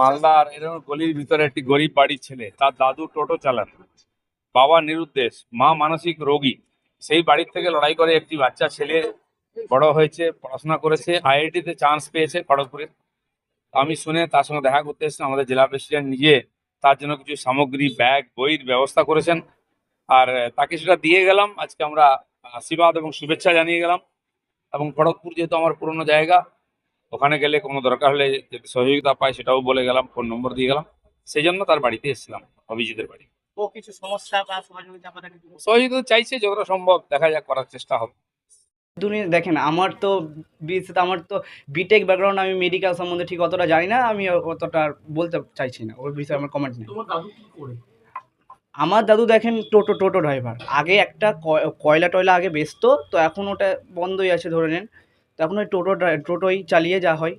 মালদার এরকম গলির ভিতরে একটি গরিব বাড়ির ছেলে তার দাদু টোটো চালান বাবা নিরুদ্দেশ মা মানসিক রোগী। সেই বাড়ির থেকে লড়াই করে একটি বাচ্চা ছেলে বড় হয়েছে পড়াশোনা করেছে আইআইটি তে চান্স পেয়েছে খড়গপুরে। আমি শুনে তার সঙ্গে দেখা করতে এসেছিলাম আমাদের জেলা প্রেসিডেন্ট নিজে তার জন্য কিছু সামগ্রী ব্যাগ বইয়ের ব্যবস্থা করেছেন। আর তাকে সেটা দিয়ে গেলাম। আজকে আমরা আশীর্বাদ এবং শুভেচ্ছা জানিয়ে গেলাম। এবং খড়গপুর যেহেতু আমার পুরনো জায়গা ওখানে গেলে কোনো দরকার হলে যদি সহযোগিতা পাই সেটাও বলে গেলাম ফোন নম্বর দিয়ে গেলাম। সেই জন্য তার বাড়িতে এসেছিলাম অভিজিতের বাড়ি। ও কিছু সমস্যা বা সহযোগিতা সহযোগিতা চাইছে যতটা সম্ভব দেখা যাক করার চেষ্টা হবে। দেখেন আমার তো আমার তো বিটেক ব্যাকগ্রাউন্ড আমি মেডিকেল সম্বন্ধে ঠিক অতটা জানি না আমি অতটা আর বলতে চাইছি না ওর বিষয়ে আমার কমেন্ট নেই। দাদু আমার দাদু দেখেন টোটো টোটো ড্রাইভার আগে একটা কয়- কয়লা টয়লা আগে বেচতো তো এখন ওটা বন্ধই আছে ধরে নেন। তো এখন ওই টোটো টোটোই চালিয়ে যা হয়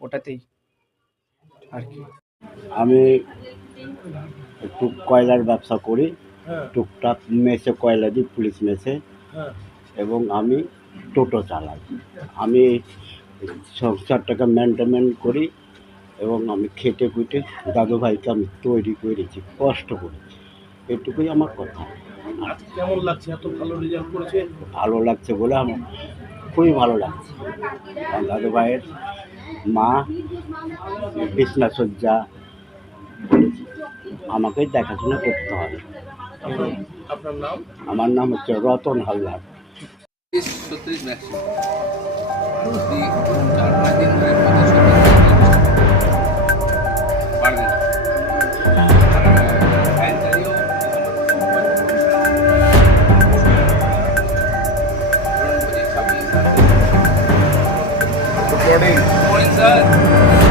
ওটাতেই। আর কি। আমি একটু কয়লার ব্যবসা করি হ্যাঁ। টুকটাক মেসে কয়লা দিই পুলিশ মেসে। হ্যাঁ। এবং আমি টোটো চালাই। আমি সংসারটাকে মেনটেন করি এবং আমি খেটে খুঁটে দাদু ভাইকে আমি তৈরি করেছি কষ্ট করেছি এটুকুই আমার কথা। কেমন লাগছে? এত ভালো রেজাল্ট করেছে? ভালো লাগছে বলে আমার খুবই ভালো লাগছে। দাদু ভাইয়ের মা বিছনা শয্যা বলেছে আমাকে দেখাশোনা করতে হবে আমার নাম হচ্ছে রতন হালদার। ছত্রিশ Good morning. Good morning, sir.